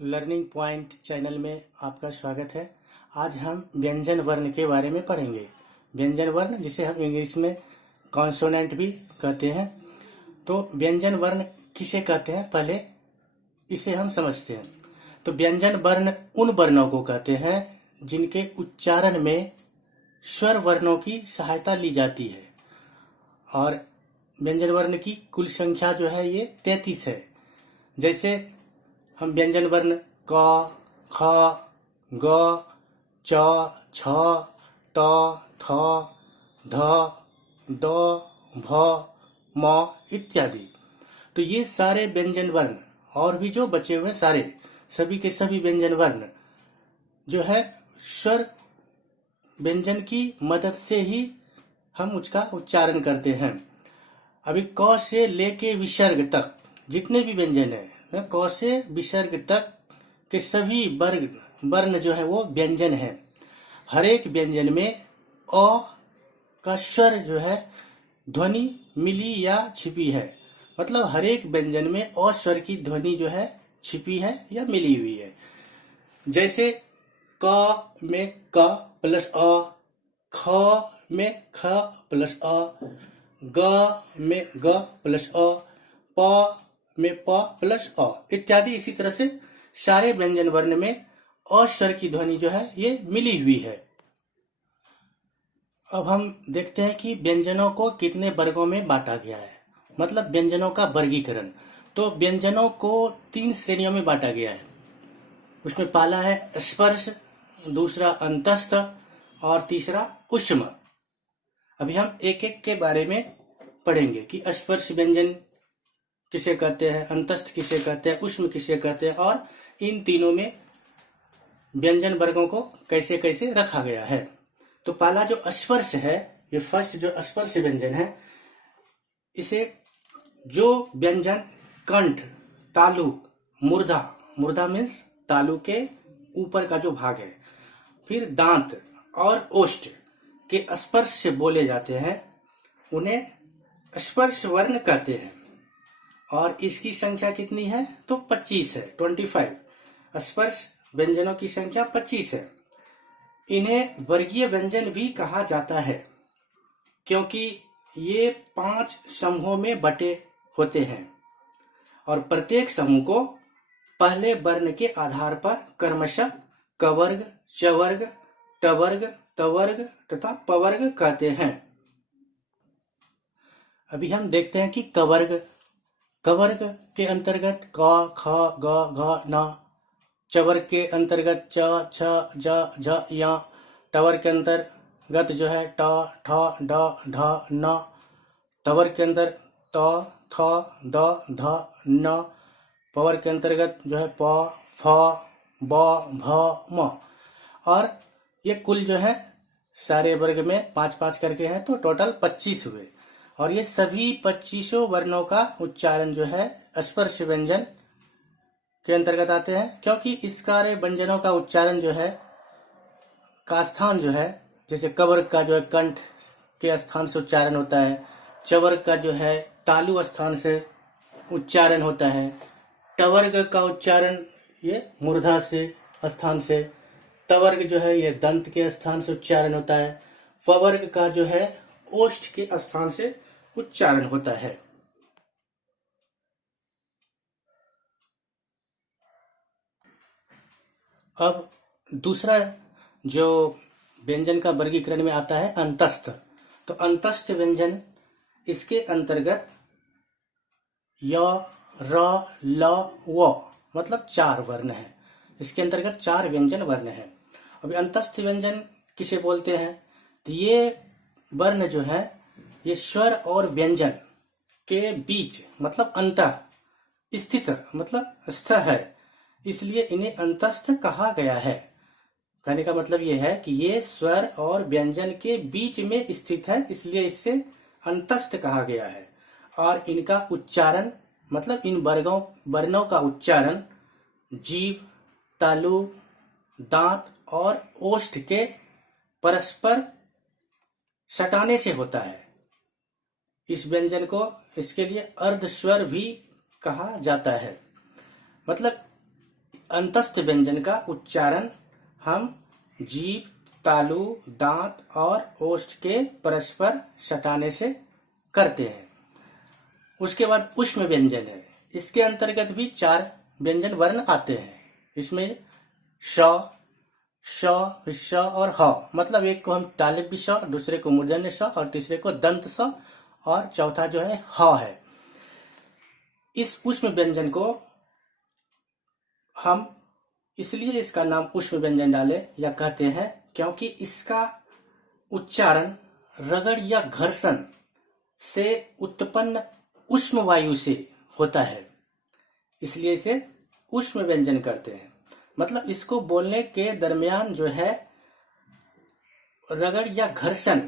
Learning point channel में आपका स्वागत है। आज हम व्यंजन वर्ण के बारे में पढ़ेंगे। व्यंजन वर्ण जिसे हम इंग्लिश में कॉन्सोनेंट भी कहते हैं। तो व्यंजन वर्ण किसे कहते हैं, पहले इसे हम समझते हैं। तो व्यंजन वर्ण उन वर्णों को कहते हैं जिनके उच्चारण में स्वर वर्णों की सहायता ली जाती है। और व्यंजन वर्ण की कुल संख्या जो है ये 33 है। जैसे हम व्यंजन वर्ण क, ख, ग, च, छ, ट, थ, ध, द, भ, म इत्यादि। तो ये सारे व्यंजन वर्ण और भी जो बचे हुए सारे सभी के सभी व्यंजन वर्ण जो है स्वर व्यंजन की मदद से ही हम उसका उच्चारण करते हैं। अभी क से लेके विसर्ग तक जितने भी व्यंजन है, क से विसर्ग तक के सभी वर्ग वर्ण जो है वो व्यंजन है। हर एक व्यंजन में अ का स्वर जो है ध्वनि मिली या छिपी है। मतलब हर एक व्यंजन में अ स्वर की ध्वनि जो है छिपी है या मिली हुई है। जैसे क में क प्लस अ, ख में ख प्लस अ, ग में ग प्लस अ, प में प प्लस अ इत्यादि। इसी तरह से सारे व्यंजन वर्ण में अ स्वर की ध्वनि जो है ये मिली हुई है। अब हम देखते हैं कि व्यंजनों को कितने वर्गों में बांटा गया है, मतलब व्यंजनों का वर्गीकरण। तो व्यंजनों को 3 श्रेणियों में बांटा गया है। उसमें पहला है स्पर्श, दूसरा अंतस्थ और तीसरा ऊष्म। अभी हम एक एक के बारे में पढ़ेंगे कि स्पर्श व्यंजन किसे कहते हैं, अंतस्थ किसे कहते हैं, ऊष्म किसे कहते हैं और इन तीनों में व्यंजन वर्गों को कैसे कैसे रखा गया है। तो पहला जो स्पर्श है, ये फर्स्ट जो स्पर्श व्यंजन है, इसे जो व्यंजन कंठ, तालु, मूर्धा, मूर्धा मीन्स तालु के ऊपर का जो भाग है, फिर दांत और ओष्ठ के स्पर्श से बोले जाते हैं, उन्हें स्पर्श वर्ण कहते हैं। और इसकी संख्या कितनी है तो 25 है, 25। स्पर्श व्यंजनों की संख्या 25 है। इन्हें वर्गीय व्यंजन भी कहा जाता है क्योंकि ये 5 समूहों में बटे होते हैं और प्रत्येक समूह को पहले वर्ण के आधार पर क्रमशः कवर्ग, चवर्ग, टवर्ग, तवर्ग तथा पवर्ग कहते हैं। अभी हम देखते हैं कि कवर्ग के अंतर्गत क, ख, ग, घ, न। चवर्ग के अंतर्गत च, छ, ज, झ, य। टवर्ग के अंतर्गत जो है ट, ठ, ड, ढ, न। तवर्ग के अंदर त, थ, द, ध, न। पवर्ग के अंतर्गत जो है प, फ, ब, भ, म। और ये कुल जो है सारे वर्ग में 5-5 करके हैं, तो टोटल 25 हुए। और ये सभी 25 वर्णों का उच्चारण जो है स्पर्श व्यंजन के अंतर्गत आते हैं, क्योंकि इस सारे व्यंजनों का उच्चारण जो है का स्थान जो है, जैसे कवर्ग का जो है कंठ के स्थान से उच्चारण होता है, चवर्ग का जो है तालु स्थान से उच्चारण होता है, टवर्ग का उच्चारण ये मूर्धा से स्थान से, तवर्ग जो है ये दंत के स्थान से उच्चारण होता है, पवर्ग का जो है ओष्ठ के स्थान से उच्चारण होता है। अब दूसरा जो व्यंजन का वर्गीकरण में आता है अंतस्थ। तो अंतस्थ व्यंजन, इसके अंतर्गत य, र, ल, व मतलब 4 वर्ण है। इसके अंतर्गत 4 व्यंजन वर्ण है। अभी अंतस्थ व्यंजन किसे बोलते हैं, तो ये वर्ण जो है ये स्वर और व्यंजन के बीच मतलब अंतर स्थित मतलब स्थ है, इसलिए इन्हें अंतस्थ कहा गया है। कहने का मतलब ये है कि ये स्वर और व्यंजन के बीच में स्थित है, इसलिए इसे अंतस्थ कहा गया है। और इनका उच्चारण मतलब इन वर्णों का उच्चारण जीभ, तालु, दांत और ओष्ठ के परस्पर सटाने से होता है। इस व्यंजन को इसके लिए अर्ध स्वर भी कहा जाता है। मतलब अंतस्थ व्यंजन का उच्चारण हम जीभ, तालु, दांत और ओष्ठ के परस्पर सटाने से करते हैं। उसके बाद ऊष्म व्यंजन है। इसके अंतर्गत भी 4 व्यंजन वर्ण आते हैं। इसमें श, श, श और ह, मतलब एक को हम तालव्य श, दूसरे को मूर्धन्य श और तीसरे को दंत स और चौथा जो है ह है। इस ऊष्म व्यंजन को हम इसलिए इसका नाम ऊष्म व्यंजन डाले या कहते हैं क्योंकि इसका उच्चारण रगड़ या घर्षण से उत्पन्न ऊष्म वायु से होता है, इसलिए इसे ऊष्म व्यंजन करते हैं। मतलब इसको बोलने के दरमियान जो है रगड़ या घर्षण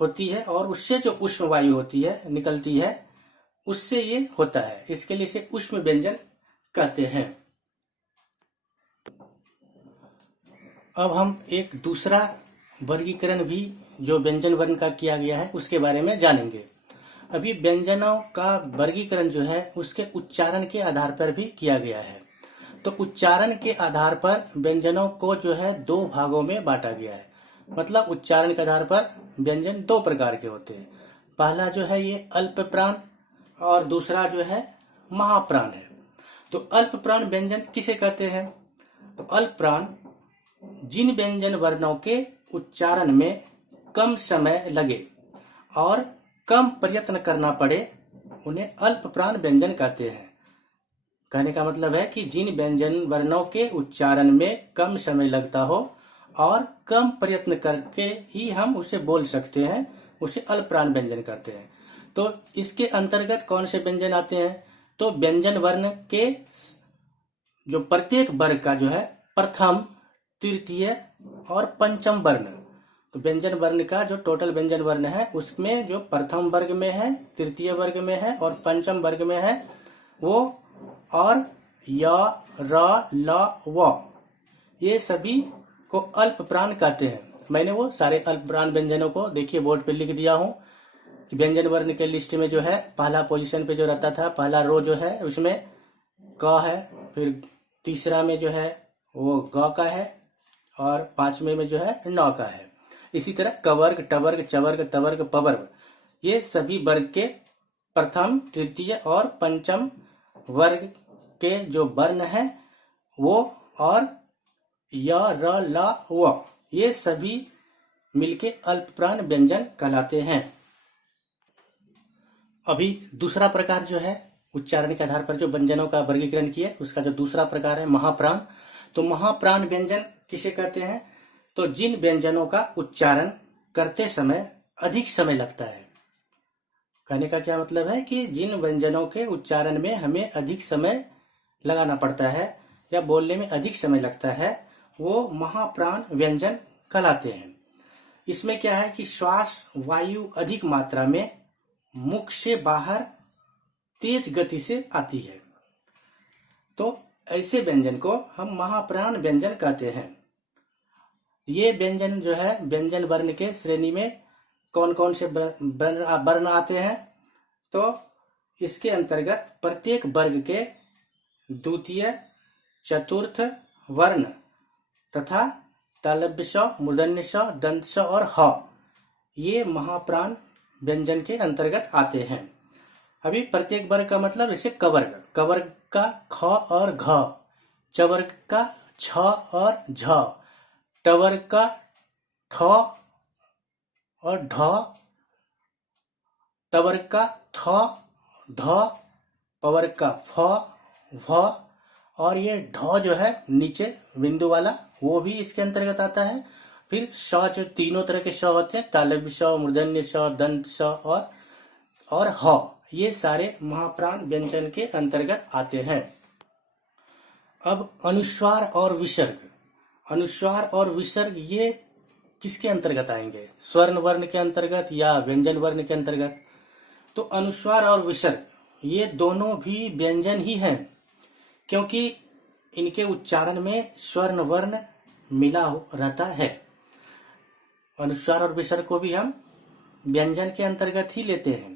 होती है और उससे जो ऊष्म वायु होती है निकलती है, उससे ये होता है, इसके लिए इसे ऊष्म व्यंजन कहते हैं। अब हम एक दूसरा वर्गीकरण भी जो व्यंजन वर्ण का किया गया है उसके बारे में जानेंगे। अभी व्यंजनों का वर्गीकरण जो है उसके उच्चारण के आधार पर भी किया गया है। तो उच्चारण के आधार पर व्यंजनों को जो है 2 भागों में बांटा गया है। मतलब उच्चारण के आधार पर व्यंजन 2 प्रकार के होते हैं। पहला जो है ये अल्प प्राण और दूसरा जो है महाप्राण है। तो अल्प प्राण व्यंजन किसे कहते हैं? तो अल्प प्राण जिन व्यंजन वर्णों के उच्चारण में कम समय लगे और कम प्रयत्न करना पड़े उन्हें अल्प प्राण व्यंजन कहते हैं। कहने का मतलब है कि जिन व्यंजन वर्णों के उच्चारण में कम समय लगता हो और कम प्रयत्न करके ही हम उसे बोल सकते हैं, उसे अल्प प्राण व्यंजन कहते हैं। तो इसके अंतर्गत कौन से व्यंजन आते हैं? तो व्यंजन वर्ण के जो प्रत्येक वर्ग का जो है प्रथम, तृतीय और पंचम वर्ण, तो व्यंजन वर्ण का जो टोटल व्यंजन वर्ण है उसमें जो प्रथम वर्ग में है, तृतीय वर्ग में है और पंचम वर्ग में है वो और य, र, ल, व, ये सभी को अल्प प्राण कहते हैं। मैंने वो सारे अल्प प्राण व्यंजनों को देखिए बोर्ड पे लिख दिया हूँ कि व्यंजन वर्ण के लिस्ट में जो है पहला पोजीशन पे जो रहता था, पहला रो जो है उसमें क है, फिर तीसरा में जो है वो ग का है और 5वें में जो है न का है। इसी तरह कवर्ग, टवर्ग, चवर्ग, तवर्ग, पवर्ग, ये सभी वर्ग के प्रथम, तृतीय और पंचम वर्ग के जो वर्ण है वो और य, र, ल, व, ये सभी मिलके अल्प प्राण व्यंजन कहलाते हैं। अभी दूसरा प्रकार जो है उच्चारण के आधार पर जो व्यंजनों का वर्गीकरण किया उसका जो दूसरा प्रकार है महाप्राण। तो महाप्राण व्यंजन किसे कहते हैं? तो जिन व्यंजनों का उच्चारण करते समय अधिक समय लगता है। कहने का क्या मतलब है कि जिन व्यंजनों के उच्चारण में हमें अधिक समय लगाना पड़ता है या बोलने में अधिक समय लगता है वो महाप्राण व्यंजन कहलाते हैं। इसमें क्या है कि श्वास वायु अधिक मात्रा में मुख से बाहर तेज गति से आती है, तो ऐसे व्यंजन को हम महाप्राण व्यंजन कहते हैं। ये व्यंजन जो है व्यंजन वर्ण के श्रेणी में कौन कौन से वर्ण आते हैं? तो इसके अंतर्गत प्रत्येक वर्ग के द्वितीय, चतुर्थ वर्ण तथा तालव्य स, मूर्धन्य स, दंत स और ह, ये महाप्राण व्यंजन के अंतर्गत आते हैं। अभी प्रत्येक वर्ग का मतलब जैसे कवर्ग, कवर्ग का ख और घ, चवर्ग का छ और झ, टवर्ग का ठ और ढ, तवर्ग का थ, ध, पवर्ग का फ, भ और ये ढ जो है नीचे बिंदु वाला वो भी इसके अंतर्गत आता है। फिर श जो तीनों तरह के श होते हैं, तालव्य स, मूर्धन्य स, दंत स और ह, ये सारे महाप्राण व्यंजन के अंतर्गत आते हैं। अब अनुस्वार और विसर्ग, अनुस्वार और विसर्ग ये किसके अंतर्गत आएंगे? स्वर्ण वर्ण के अंतर्गत या व्यंजन वर्ण के अंतर्गत? तो अनुस्वार और विसर्ग ये दोनों भी व्यंजन ही हैं, क्योंकि इनके उच्चारण में स्वर्ण वर्ण मिला रहता है। अनुस्वार और विसर्ग को भी हम व्यंजन के अंतर्गत ही लेते हैं,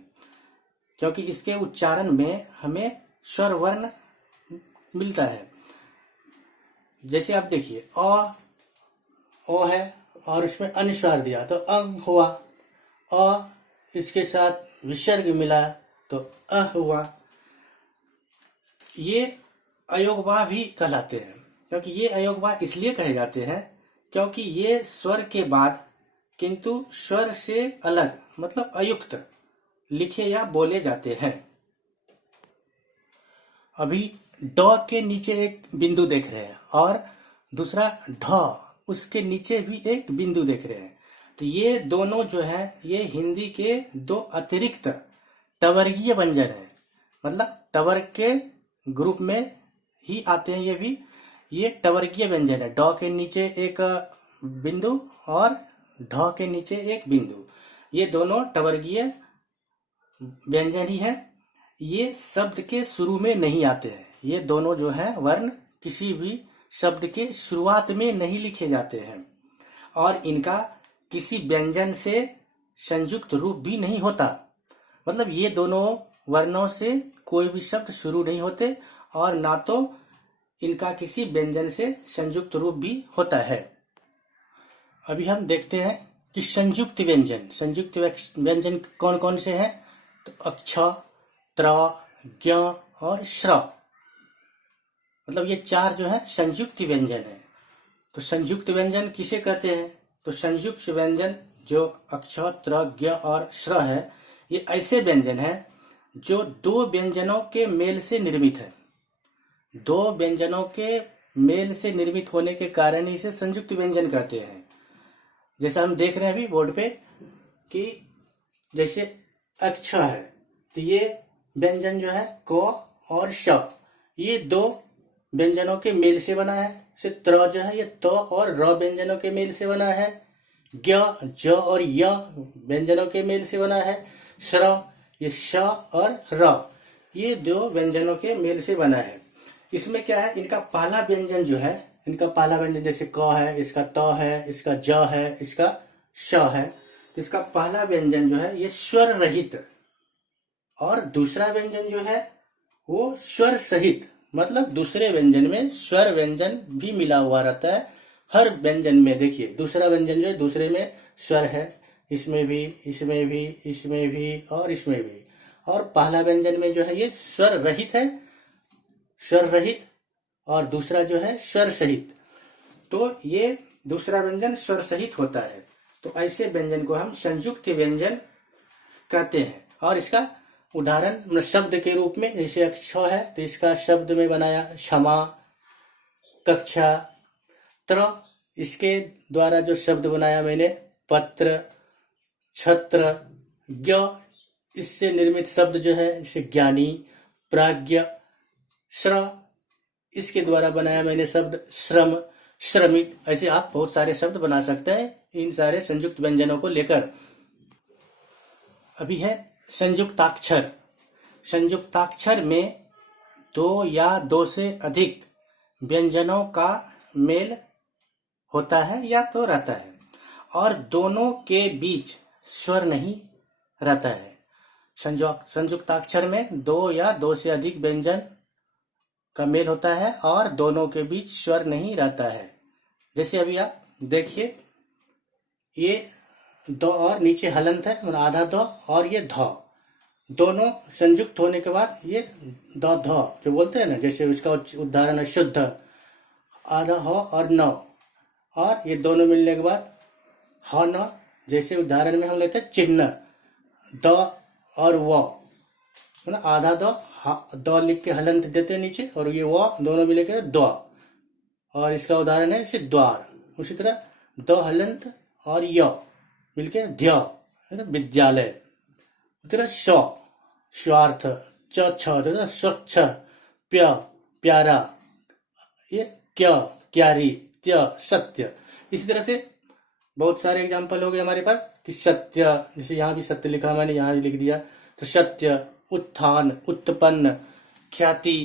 क्योंकि इसके उच्चारण में हमें स्वर वर्ण मिलता है। जैसे आप देखिए ओ है और उसमें अनुस्वार दिया तो अंग हुआ, इसके साथ विसर्ग मिला तो हुआ। ये अयोगवा भी कहलाते हैं, क्योंकि ये अयोगवा इसलिए कहे जाते हैं क्योंकि ये स्वर के बाद किंतु स्वर से अलग मतलब अयुक्त लिखे या बोले जाते हैं। अभी ड के नीचे एक बिंदु देख रहे हैं और दूसरा ढ उसके नीचे भी एक बिंदु देख रहे हैं। तो ये दोनों जो है ये हिंदी के दो अतिरिक्त टवर्गीय व्यंजन है, मतलब टवर्ग के ग्रुप में ही आते हैं। ये भी ये टवर्गीय व्यंजन है। ड के नीचे एक बिंदु और ढ के नीचे एक बिंदु, ये दोनों टवर्गीय व्यंजन ही है। ये शब्द के शुरू में नहीं आते हैं। ये दोनों जो है वर्ण किसी भी शब्द के शुरुआत में नहीं लिखे जाते हैं और इनका किसी व्यंजन से संयुक्त रूप भी नहीं होता। मतलब ये दोनों वर्णों से कोई भी शब्द शुरू नहीं होते और ना तो इनका किसी व्यंजन से संयुक्त रूप भी होता है। अभी हम देखते हैं कि संयुक्त व्यंजन कौन कौन से हैं। तो अक्ष, त्र, ज्ञ और श्र, मतलब ये चार जो है संयुक्त व्यंजन है। तो संयुक्त व्यंजन किसे कहते हैं? तो संयुक्त व्यंजन जो अक्ष, त्र, ज्ञ और श्र है, ये ऐसे व्यंजन है जो दो व्यंजनों के मेल से निर्मित है। दो व्यंजनों के मेल से निर्मित होने के कारण इसे संयुक्त व्यंजन कहते हैं। जैसे हम देख रहे हैं अभी बोर्ड पे कि जैसे अक्ष है तो ये व्यंजन जो है क और श, ये दो व्यंजनों के मेल से बना है। से त्र जो है ये त और र व्यंजनों के मेल से बना है। ज्ञ, ज और य व्यंजनों के मेल से बना है। श्र, ये श और र, ये दो व्यंजनों के मेल से बना है। इसमें क्या है, इनका पहला व्यंजन जो है, इनका पहला व्यंजन जैसे क है, इसका त है, इसका ज है, इसका श है। तो इसका पहला व्यंजन जो है ये स्वर रहित और दूसरा व्यंजन जो है वो स्वर सहित, मतलब दूसरे व्यंजन में स्वर व्यंजन भी मिला हुआ रहता है। हर व्यंजन में देखिए दूसरा व्यंजन जो है दूसरे में स्वर है, इसमें भी, इसमें भी, इसमें भी और इसमें भी। और पहला व्यंजन में जो है ये स्वर रहित है, स्वर रहित, और दूसरा जो है स्वर सहित। तो ये दूसरा व्यंजन स्वर सहित होता है। तो ऐसे व्यंजन को हम संयुक्त व्यंजन कहते हैं। और इसका उदाहरण शब्द के रूप में जैसे अक्ष है तो इसका शब्द में बनाया क्षमा, कक्षा। त्र, इसके द्वारा जो शब्द बनाया मैंने पत्र, छत्र। ज्ञ, इससे निर्मित शब्द जो है इसे ज्ञानी, प्राज्ञ। श्र, इसके द्वारा बनाया मैंने शब्द श्रम, श्रमिक। ऐसे आप बहुत सारे शब्द बना सकते हैं इन सारे संयुक्त व्यंजनों को लेकर। अभी है संयुक्ताक्षर। संयुक्ताक्षर में दो या दो से अधिक व्यंजनों का मेल होता है या तो रहता है और दोनों के बीच स्वर नहीं रहता है। संयुक्ताक्षर में दो या दो से अधिक व्यंजन का मेल होता है और दोनों के बीच स्वर नहीं रहता है। जैसे अभी आप देखिए ये दो और नीचे हलंत है, मतलब आधा दो, और ये ध, दोनों संयुक्त होने के बाद ये द ध जो बोलते हैं ना, जैसे उसका उदाहरण है शुद्ध, आधा ह और न, और ये दोनों मिलने के बाद ह न, जैसे उदाहरण में हम लेते हैं चिन्ह द और व, मतलब आधा द लिख के हलंत देते हैं नीचे और ये व दोनों मिले के द, और इसका उदाहरण है इसे द्वार। उसी तरह द हलंत और य मिलके ध्य, विद्यालय। उसी तरह स्वार्थ, च छ स्वच्छ, प्य प्यारा, ये क्य क्यारी, त्य सत्य। इसी तरह से बहुत सारे एग्जाम्पल हो गए हमारे पास कि सत्य, जैसे यहाँ भी सत्य लिखा मैंने, यहाँ भी लिख दिया। तो सत्य, उत्थान, उत्पन्न, ख्याति,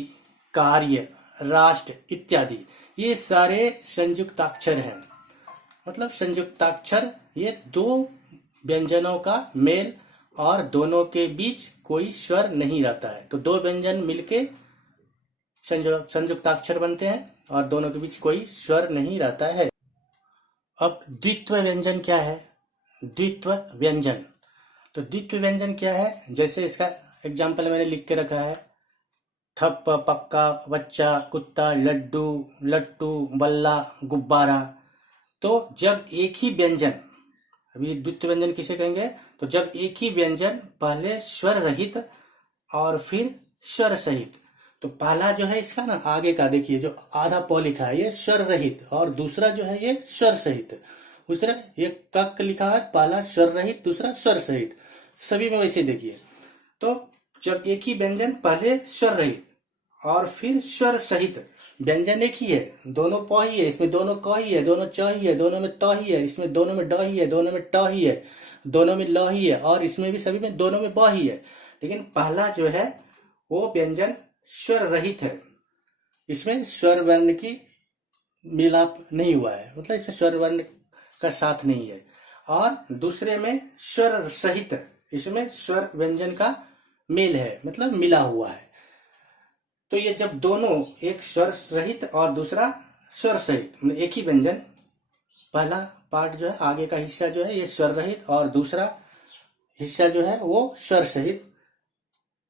कार्य, राष्ट्र इत्यादि, ये सारे संयुक्ताक्षर हैं। मतलब संयुक्ताक्षर ये दो व्यंजनों का मेल और दोनों के बीच कोई स्वर नहीं रहता है। तो दो व्यंजन मिलके संयुक्ताक्षर बनते हैं और दोनों के बीच कोई स्वर नहीं रहता है। अब द्वित्व व्यंजन क्या है? द्वित्व व्यंजन, तो द्वित्व व्यंजन क्या है? जैसे इसका एग्जाम्पल मैंने लिख के रखा है, ठप, पक्का, बच्चा, कुत्ता, लड्डू, लट्टू, बल्ला, गुब्बारा। तो जब एक ही व्यंजन, अभी द्वित्व व्यंजन किसे कहेंगे? तो जब एक ही व्यंजन पहले स्वर रहित और फिर स्वर सहित, तो पहला जो है इसका ना आगे का देखिए जो आधा प लिखा है ये स्वर रहित और दूसरा जो है ये स्वर सहित। दूसरा ये कक लिखा है, पहला स्वर रहित दूसरा स्वर सहित, सभी में वैसे देखिए। तो जब एक ही व्यंजन पहले स्वर रहित और फिर स्वर सहित, व्यंजन एक ही है, दोनों प ही है, इसमें दोनों क ही है, दोनों च ही है, दोनों में त ही है, इसमें दोनों में ड ही है, दोनों में ट ही है, दोनों में ल ही है और इसमें भी सभी में दोनों में ब ही है। लेकिन पहला जो है वो व्यंजन स्वर रहित है, इसमें स्वर वर्ण की मिलाप नहीं हुआ है, मतलब इसमें स्वर वर्ण का साथ नहीं है। और दूसरे में स्वर सहित, इसमें स्वर व्यंजन का मेल है, मतलब मिला हुआ है। तो ये जब दोनों एक स्वर रहित और दूसरा स्वर सहित, मतलब एक ही व्यंजन, पहला पार्ट जो है आगे का हिस्सा जो है ये स्वर रहित और दूसरा हिस्सा जो है वो स्वर सहित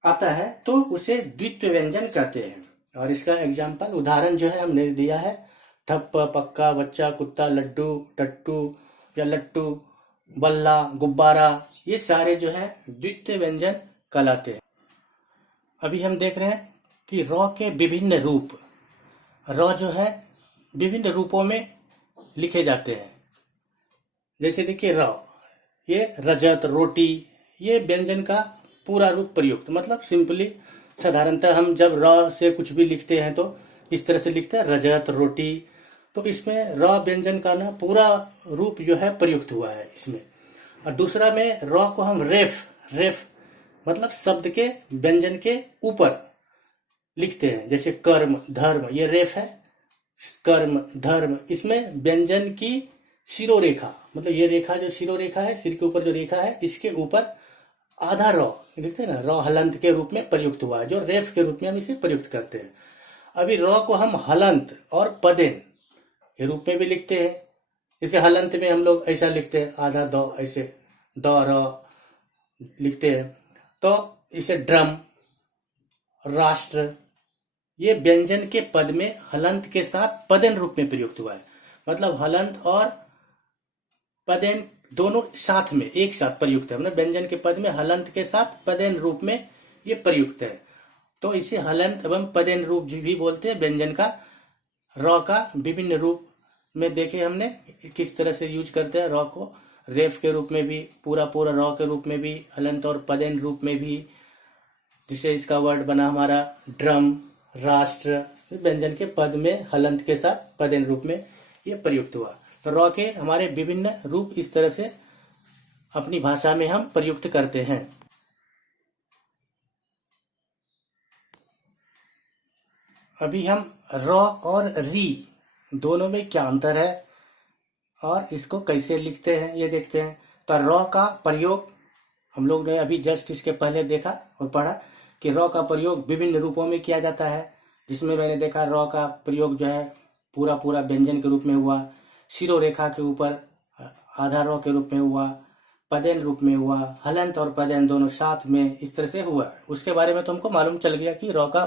आता है, तो उसे द्वित्व व्यंजन कहते हैं। और इसका एग्जाम्पल उदाहरण जो है हमने दिया है, ठप, पक्का, बच्चा, कुत्ता, लड्डू, टट्टू या लट्टू, बल्ला, गुब्बारा, ये सारे जो है द्वित्व व्यंजन कहलाते हैं। अभी हम देख रहे हैं कि र के विभिन्न रूप, र जो है विभिन्न रूपों में लिखे जाते हैं। जैसे देखिए र, ये रजत, रोटी, ये व्यंजन का पूरा रूप प्रयुक्त, मतलब सिंपली साधारणतः हम जब र से कुछ भी लिखते हैं तो इस तरह से लिखते हैं रजत, रोटी। तो इसमें र व्यंजन का ना पूरा रूप जो है प्रयुक्त हुआ है इसमें। और दूसरा में र को हम रेफ मतलब शब्द के व्यंजन के ऊपर लिखते हैं, जैसे कर्म, धर्म, ये रेफ है, कर्म, धर्म। इसमें व्यंजन की शिरोरेखा, मतलब ये रेखा जो शिरोरेखा है, सिर के ऊपर जो रेखा है, इसके ऊपर आधा र देखते हैं ना, र हलंत के रूप में प्रयुक्त हुआ है, जो रेफ के रूप में हम इसे प्रयुक्त करते हैं। अभी र को हम हलंत और पदेन के रूप में भी लिखते हैं। जैसे हलंत में हम लोग ऐसा लिखते हैं, आधा द, ऐसे द र लिखते हैं। तो इसे ड्रम, राष्ट्र, ये व्यंजन के पद में हलंत के साथ पदेन रूप में प्रयुक्त हुआ है, मतलब हलंत और पदेन दोनों साथ में एक साथ प्रयुक्त है, मतलब व्यंजन के पद में हलंत के साथ पदेन रूप में ये प्रयुक्त है। तो इसे हलंत एवं पदेन रूप भी बोलते हैं व्यंजन का। र का विभिन्न रूप में देखे हमने किस तरह से यूज करते हैं, र को रेफ के रूप में भी, पूरा र के रूप में भी, हलंत और पदेन रूप में भी, जिसे इसका वर्ड बना हमारा ड्रम, राष्ट्र, व्यंजन के पद में हलंत के साथ पदेन रूप में ये प्रयुक्त हुआ। तो र के हमारे विभिन्न रूप इस तरह से अपनी भाषा में हम प्रयुक्त करते हैं। अभी हम र और री दोनों में क्या अंतर है और इसको कैसे लिखते हैं ये देखते हैं। तो र का प्रयोग हम लोग ने अभी जस्ट इसके पहले देखा और पढ़ा कि र का प्रयोग विभिन्न रूपों में किया जाता है, जिसमें मैंने देखा र का प्रयोग जो है पूरा व्यंजन के रूप में हुआ, शिरोरेखा के ऊपर आधा र के रूप में हुआ, पदेन रूप में हुआ, हलंत और पदेन दोनों साथ में इस तरह से हुआ। उसके बारे में तो हमको मालूम चल गया कि र का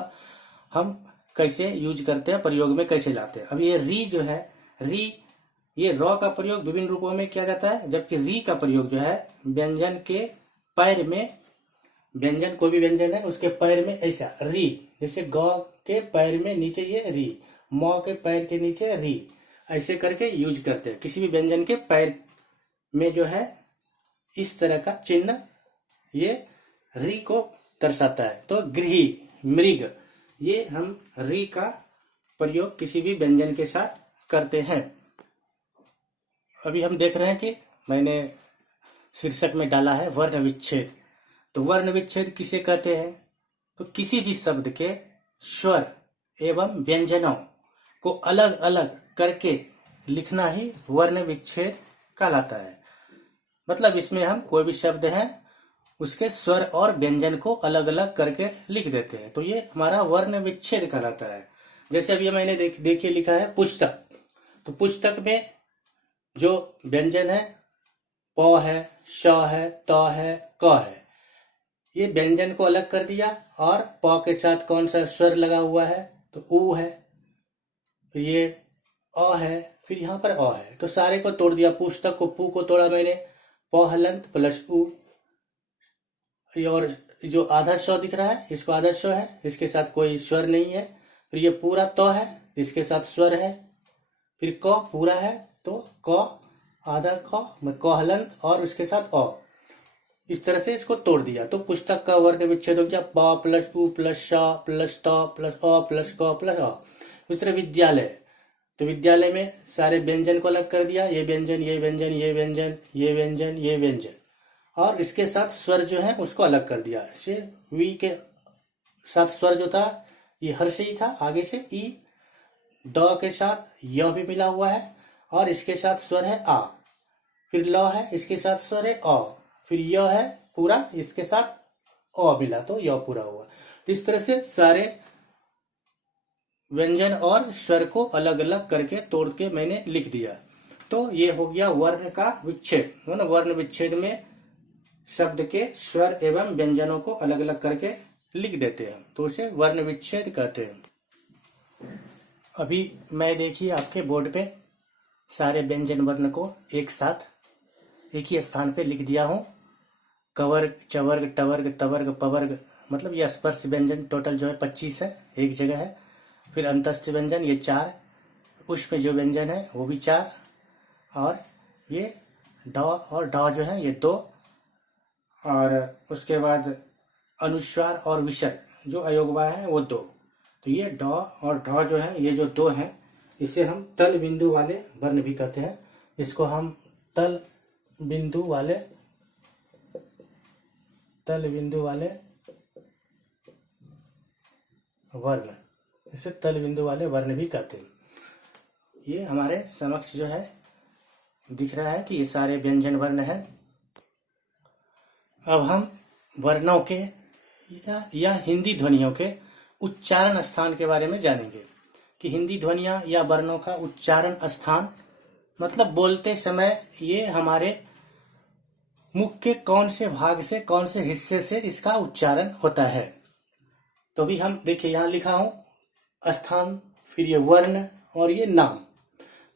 हम कैसे यूज करते हैं, प्रयोग में कैसे लाते हैं। अब ये री जो है, री, ये र का प्रयोग विभिन्न रूपों में किया जाता है, जबकि री का प्रयोग जो है व्यंजन के पैर में, व्यंजन कोई भी व्यंजन है उसके पैर में ऐसा री, जैसे ग के पैर में नीचे ये री, म के पैर के नीचे री, ऐसे करके यूज करते हैं। किसी भी व्यंजन के पैर में जो है इस तरह का चिन्ह ये री को दर्शाता है। तो गृही, मृग, ये हम री का प्रयोग किसी भी व्यंजन के साथ करते हैं। अभी हम देख रहे हैं कि मैंने शीर्षक में डाला है वर्ण विच्छेद। तो वर्ण विच्छेद किसे कहते हैं? तो किसी भी शब्द के स्वर एवं व्यंजनों को अलग अलग करके लिखना ही वर्ण विच्छेद कहलाता है। मतलब इसमें हम कोई भी शब्द है उसके स्वर और व्यंजन को अलग अलग करके लिख देते हैं। तो ये हमारा वर्ण विच्छेद कहलाता है। जैसे अभी मैंने देखिए लिखा है पुस्तक। तो पुस्तक में जो व्यंजन है प है, श है, त है, क है, ये व्यंजन को अलग कर दिया। और प के साथ कौन सा स्वर लगा हुआ है तो ऊ है, फिर ये अ है, फिर यहाँ पर अ है। तो सारे को तोड़ दिया। पुस्तक को पू को तोड़ा मैंने, प हलंत प्लस ऊ। और जो आधा स्व दिख रहा है इसको आधा स्व है, इसके साथ कोई स्वर नहीं है। फिर ये पूरा त है, इसके साथ स्वर है। फिर क पूरा है तो क आधा क हलंत और उसके साथ अ। इस तरह से इसको तोड़ दिया। तो पुस्तक का वर्ण विच्छेद हो गया प प्लस उ प्लस श प्लस त प्लस अ प्लस क प्लस अ। उस तरह विद्यालय, तो विद्यालय में सारे व्यंजन को अलग कर दिया। ये व्यंजन, ये व्यंजन, ये व्यंजन, ये व्यंजन, ये व्यंजन, और इसके साथ स्वर जो है उसको अलग कर दिया। से वी के साथ स्वर जो था ये हर्ष ही था, आगे से ई। द के साथ य भी मिला हुआ है और इसके साथ स्वर है आ। फिर ल है, इसके साथ स्वर है अ। फिर य है पूरा, इसके साथ अ मिला तो य पूरा हुआ। तो इस तरह से सारे व्यंजन और स्वर को अलग अलग करके तोड़ के मैंने लिख दिया। तो ये हो गया वर्ण का विच्छेद, है ना। वर्ण विच्छेद में शब्द के स्वर एवं व्यंजनों को अलग अलग करके लिख देते हैं, तो उसे वर्ण विच्छेद कहते हैं। अभी मैं देखिए आपके बोर्ड पे सारे व्यंजन वर्ण को एक साथ एक ही स्थान पे लिख दिया हूँ। कवर्ग, चवर्ग, टवर्ग, तवर्ग, पवर्ग, मतलब ये स्पर्श व्यंजन टोटल जो है 25 है, एक जगह है। फिर अंतस्थ व्यंजन ये 4, उष्प जो व्यंजन है वो भी 4, और ये ढ और ढ जो है ये 2, और उसके बाद अनुस्वार और विसर्ग जो अयोगवा है वो 2। तो ये ढ और ढ जो है ये जो 2 हैं, इसे हम तल बिंदु वाले वर्ण भी कहते हैं। इसको हम तल बिंदु वाले वर्ण, इसे तल बिंदु वाले वर्ण भी कहते हैं। ये हमारे समक्ष जो है दिख रहा है कि ये सारे व्यंजन वर्ण हैं। अब हम वर्णों के या हिंदी ध्वनियों के उच्चारण स्थान के बारे में जानेंगे कि हिंदी ध्वनियां या वर्णों का उच्चारण स्थान मतलब बोलते समय ये हमारे मुख के कौन से भाग से, कौन से हिस्से से इसका उच्चारण होता है। तो भी हम देखिए यहाँ लिखा हूं स्थान, फिर ये वर्ण और ये नाम।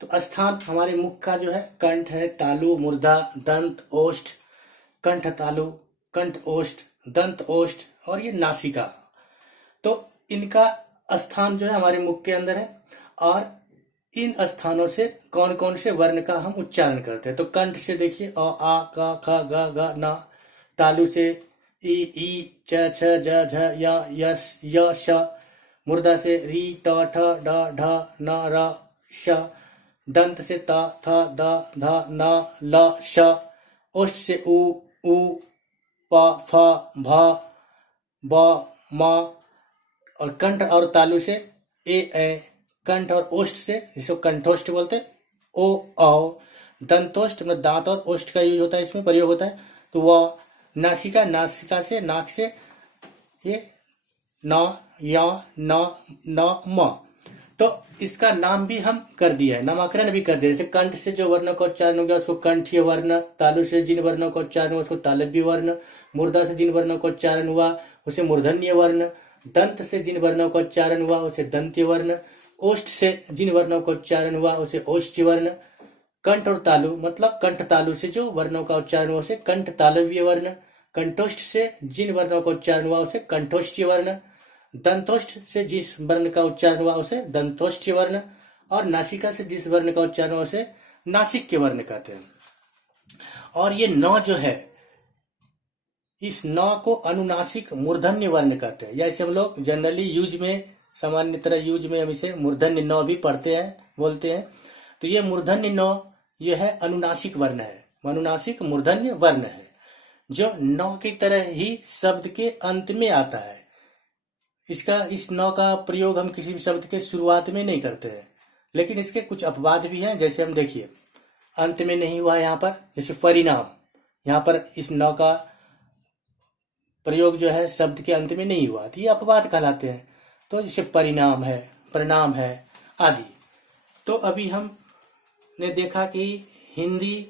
तो स्थान हमारे मुख का जो है कंठ है, तालु, मुर्दा, दंत, ओष्ठ, कंठ तालु, कंठ ओष्ठ, दंत ओष्ठ और ये नासिका। तो इनका स्थान जो है हमारे मुख के अंदर है। और इन स्थानों से कौन कौन से वर्ण का हम उच्चारण करते हैं। तो कंठ से देखिए अ, आ, क, ख, ग, घ, न। तालु से ई, च, छ, ज, झ, य, यस, य, श। मुर्दा से री, ट, ठ, ड, ढ, न, र, श। दंत से त, थ, द, ध, न, ल, श। ओष्ठ से उ, प, फ, भ, ब, म। और कंठ और तालु से ए। कंठ और ओष्ठ से, जिसको कंठोष्ठ बोलते हैं, ओ, औ। दंतोष्ठ मतलब दांत और ओष्ठ का यूज होता है, इसमें प्रयोग होता है। तो वह नासिका, नासिका से नाक से ये न, य, न, म। तो इसका नाम भी हम कर दिया है, नामकरण भी कर दिया। जैसे कंठ से जो वर्ण का उच्चारण हो गया उसको कंठीय वर्ण, तालु से जिन वर्णों का उच्चारण हुआ उसको तालव्य वर्ण, मुर्दा से जिन वर्णों का उच्चारण हुआ उसे मूर्धन्य वर्ण, दंत से जिन वर्णों का उच्चारण हुआ उसे दंत्य वर्ण, ओष्ठ से जिन वर्णों का उच्चारण हुआ उसे ओष्ठ्य वर्ण। कंठ और तालु मतलब कंठ तालु से जो वर्णों का उच्चारण हुआ उसे कंठ तालव्य वर्ण। कंठोष्ठ से जिन वर्णों का उच्चारण हुआ उसे कंठोष्ठ्य वर्ण। दंतोष्ठ से जिस वर्ण का उच्चारण हुआ उसे दंतोष्ठ्य वर्ण। और नासिका से जिस वर्ण का उच्चारण हुआ उसे नासिक्य वर्ण कहते हैं। और ये न जो है, इस न को अनुनासिक मूर्धन्य वर्ण कहते हैं। या इसे हम लोग जनरली यूज में, सामान्य तरह यूज में हम इसे मूर्धन्य न भी पढ़ते हैं, बोलते हैं। तो ये मूर्धन्य न यह है अनुनासिक वर्ण है, अनुनासिक मूर्धन्य वर्ण है, जो न की तरह ही शब्द के अंत में आता है। इस न का प्रयोग हम किसी भी शब्द के शुरुआत में नहीं करते हैं, लेकिन इसके कुछ अपवाद भी हैं। जैसे हम देखिए अंत में नहीं हुआ यहाँ पर, जैसे परिणाम, यहाँ पर इस न का प्रयोग जो है शब्द के अंत में नहीं हुआ तो ये अपवाद कहलाते हैं। तो जैसे परिणाम है, प्रणाम है आदि। तो अभी हमने देखा कि हिंदी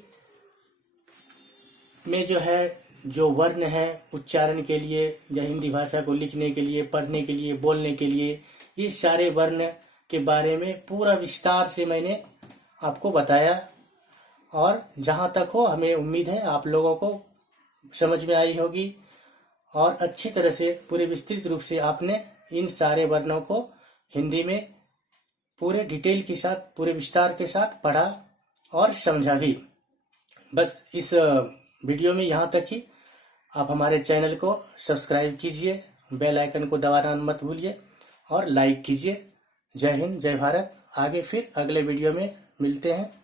में जो है जो वर्ण है उच्चारण के लिए या हिंदी भाषा को लिखने के लिए, पढ़ने के लिए, बोलने के लिए, ये सारे वर्ण के बारे में पूरा विस्तार से मैंने आपको बताया। और जहाँ तक हो हमें उम्मीद है आप लोगों को समझ में आई होगी और अच्छी तरह से पूरे विस्तृत रूप से आपने इन सारे वर्णों को हिंदी में पूरे डिटेल के साथ, पूरे विस्तार के साथ पढ़ा और समझा भी। बस इस वीडियो में यहाँ तक ही। आप हमारे चैनल को सब्सक्राइब कीजिए, बेल आइकन को दबाना मत भूलिए और लाइक कीजिए। जय हिंद, जय भारत। आगे फिर अगले वीडियो में मिलते हैं।